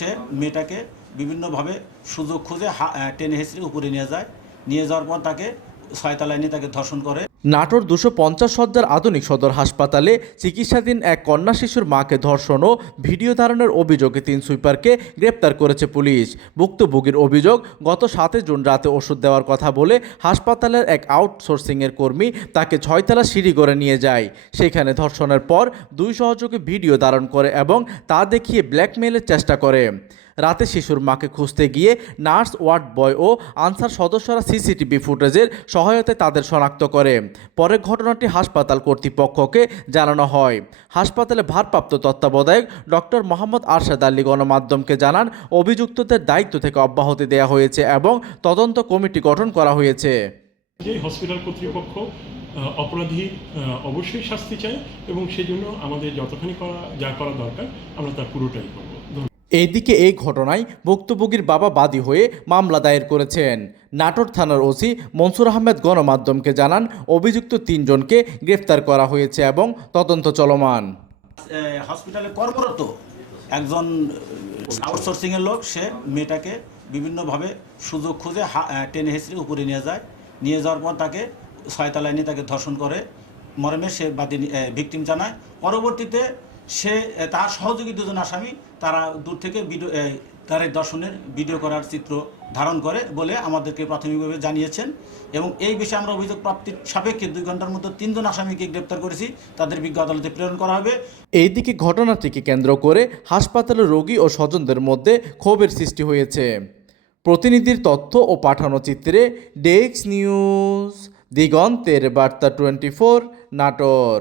সে মেয়েটাকে বিভিন্নভাবে সুযোগ খুঁজে টেনে হেঁচড়ে উপরে নিয়ে যাওয়ার পর তাকে ছয়তলায় নিয়ে তাকে ধর্ষণ করে। নাটোর 250 শয্যার আধুনিক সদর হাসপাতালে চিকিৎসাধীন এক কন্যা শিশুর মাকে ধর্ষণ ও ভিডিও ধারণের অভিযোগে 3 সুইপারকে গ্রেপ্তার করেছে পুলিশ। ভুক্তভোগীর অভিযোগ, গত 7 জুন রাতে ওষুধ দেওয়ার কথা বলে হাসপাতালের এক আউটসোর্সিংয়ের কর্মী তাকে 6তলা সিঁড়ি করে নিয়ে যায়। সেখানে ধর্ষণের পর 2 সহযোগী ভিডিও ধারণ করে এবং তা দেখিয়ে ব্ল্যাকমেইলের চেষ্টা করে। রাতে শিশুর মাকে খুঁজতে গিয়ে নার্স, ওয়ার্ড বয় ও আনসার সদস্যরা সিসিটিভি ফুটেজের সহায়তায় তাদের শনাক্ত করে। পরে ঘটনাটি হাসপাতাল কর্তৃপক্ষকে জানানো হয়। হাসপাতালে ভারপ্রাপ্ত তত্ত্বাবধায়ক ডক্টর মোহাম্মদ আরশাদ আলী গণমাধ্যমকে জানান, অভিযুক্তদের দায়িত্ব থেকে অব্যাহতি দেওয়া হয়েছে এবং তদন্ত কমিটি গঠন করা হয়েছে। হসপিটাল কর্তৃপক্ষ অপরাধী অবশ্যই শাস্তি চায় এবং সেজন্য আমাদের যতখানি যা করা দরকার আমরা তার পুরোটাই করব। এইদিকে এই ঘটনায় ভুক্তভোগীর বাবা বাদী হয়ে মামলা দায়ের করেছেন। নাটোর থানার ওসি মনসুর আহমেদ গণমাধ্যমকে জানান, অভিযুক্ত 3 জনকে গ্রেফতার করা হয়েছে এবং তদন্ত চলমান। হসপিটালে কর্মরত একজন আউটসোর্সিংয়ের লোক সে মেয়েটাকে বিভিন্নভাবে সুযোগ খুঁজে টেনে হেঁচড়ে উপরে নিয়ে যাওয়ার পর তাকে ছয়তলায় নিয়ে তাকে ধর্ষণ করে মর্মে সে বাদী ভিকটিম জানায়। পরবর্তীতে সে তার সহযোগী 2 জন আসামি তারা দূর থেকে তার ধর্ষণের ভিডিও করার চিত্র ধারণ করে বলে আমাদেরকে প্রাথমিকভাবে জানিয়েছেন এবং এই বিষয়ে আমরা অভিযোগ প্রাপ্তির সাপেক্ষে 2 ঘন্টার মধ্যে 3 জন আসামিকে গ্রেপ্তার করেছি, তাদের বিজ্ঞ আদালতে প্রেরণ করা হবে। এইদিকে ঘটনাটিকে কেন্দ্র করে হাসপাতালের রোগী ও স্বজনদের মধ্যে ক্ষোভের সৃষ্টি হয়েছে। প্রতিনিধির তথ্য ও পাঠানো চিত্রে ডেস্ক নিউজ, দিগন্তের বার্তা 24, নাটোর।